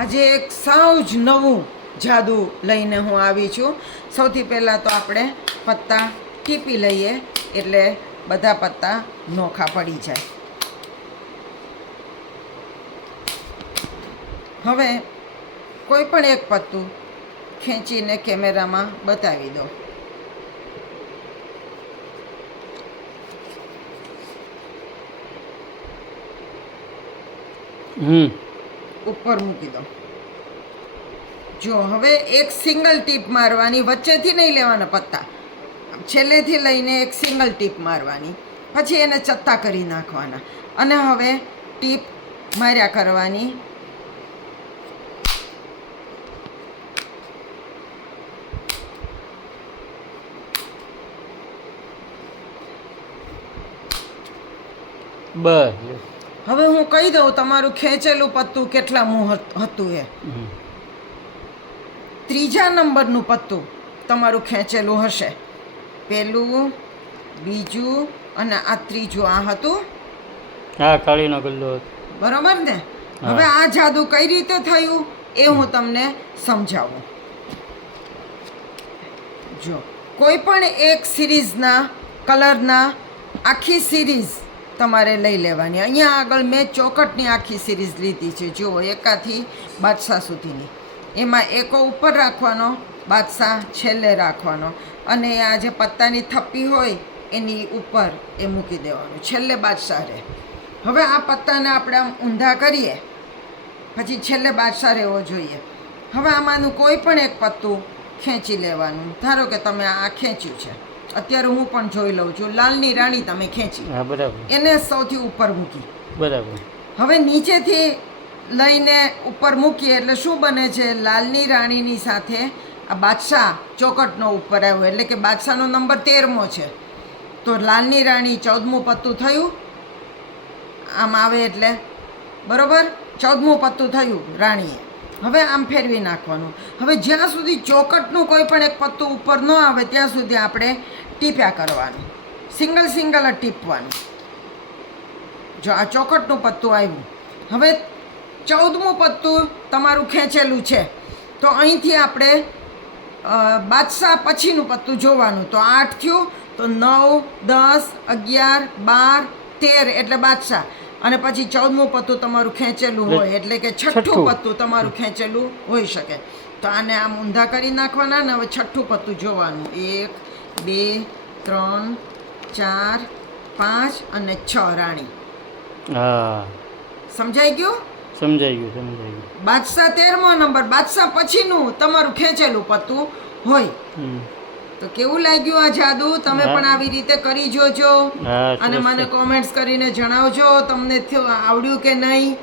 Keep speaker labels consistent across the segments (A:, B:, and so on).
A: આજે એક સાવ જ નવું જાદુ લઈને હું આવી છું. સૌથી પહેલાં તો આપણે પત્તા ટીપી લઈએ એટલે બધા પત્તા નોખા પડી જાય. હવે કોઈ પણ એક પત્તું ખેંચીને કેમેરામાં બતાવી દો.
B: હમ.
A: ઉપર મૂકી દો જો હવે એક સિંગલ ટીપ મારવાની, વચ્ચેથી નહીં લેવાના પત્તા. છેલ્લેથી લઈને એક સિંગલ ટીપ મારવાની. પછી એને ચત્તા કરી નાખવાના. અને હવે ટીપ માર્યા કરવાની.
B: બસ.
A: હવે હું કહી દઉં તમારું ખેંચેલું પત્તું કેટલા મું હત- એ. ત્રીજા નંબરનું પત્તું તમારું ખેંચેલું હશે. પહેલું બીજું અને આ ત્રીજું આ હતું.
B: હા કાળીનો ગલ્લો બરાબર
A: બરોબર ને? હવે આ જાદુ કઈ રીતે થયું એ હું તમને સમજાવું. જો કોઈ પણ એક સિરીઝના કલરના આખી સિરીઝ તમારે લઈ લેવાની. અહીંયા આગળ મેં ચોકટની આખી સિરીઝ લીધી છે. જુઓ, એકાથી બાદશાહ સુધીની. એમાં એકો ઉપર રાખવાનો, બાદશાહ છેલ્લે રાખવાનો. અને આ જે પત્તાની થપ્પી હોય, એની ઉપર એ મૂકી દેવાનું. છેલ્લે બાદશાહ રહે. હવે આ પત્તાને આપણે આમ ઊંધા કરીએ. પછી છેલ્લે બાદશાહ રહેવો જોઈએ. હવે આમાંનું કોઈ પણ એક પત્તું ખેંચી લેવાનું. ધારો કે તમે આ ખેંચ્યું છે. અત્યારે હું પણ જોઈ લઉં છું. લાલની રાણી તમે ખેંચી.
B: હા બરાબર.
A: એને સૌથી ઉપર મૂકી.
B: બરાબર.
A: હવે નીચેથી લઈને ઉપર મૂકીએ એટલે શું બને છે? લાલની રાણીની સાથે આ બાદશાહ ચોકટનો ઉપર આવ્યો. એટલે કે બાદશાહનો નંબર તેરમો છે. તો લાલની રાણી ચૌદમું પત્તું થયું. આમ આવે એટલે. બરોબર? ચૌદમું પત્તું થયું રાણીએ. હવે આમ ફેરવી નાખવાનું. હવે જ્યાં સુધી ચોકટનું કોઈ પણ એક પત્તું ઉપર ન આવે, ત્યાં સુધી આપણે ટીપ્યા કરવાનું. સિંગલ સિંગલ જ ટીપવાનું. જો આ ચોકટનું પત્તું આવ્યું. હવે ચૌદમું પત્તું તમારું ખેંચેલું છે. તો અહીંથી આપણે બાદશાહ પછીનું પત્તું જોવાનું. તો આઠ થયું, તો નવ, દસ, અગિયાર, બાર, તેર, એટલે બાદશાહ. અને પછી ચૌદમું પત્તું તમારું ખેંચેલું હોય એટલે કે છઠ્ઠું. પત્તું તમારું ખેંચેલું હોઈ શકે. તો આને આમ ઊંધા કરી નાખવાના ને હવે છઠ્ઠું પત્તું જોવાનું. એક બે ત્રણ ચાર પાંચ અને છ રાણી.
B: હા.
A: સમજાઈ ગયું?
B: સમજાઈ ગયું સમજાઈ ગયું.
A: બાદશાહ તેરમો નંબર બાદશાહ પછીનું તમારું ખેંચેલું પત્તું હોય. તો કેવું લાગ્યું આ જાદુ? તમે પણ આવી રીતે કરી જોજો. અને મને કોમેન્ટ્સ કરીને જણાવજો તમને આવડ્યું કે નહીં.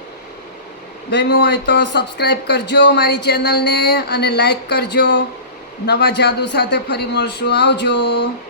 A: ગમ્યું હોય તો સબસ્ક્રાઈબ કરજો મારી ચેનલને અને લાઈક કરજો. નવા જાદુ સાથે ફરી મળશું. આવજો.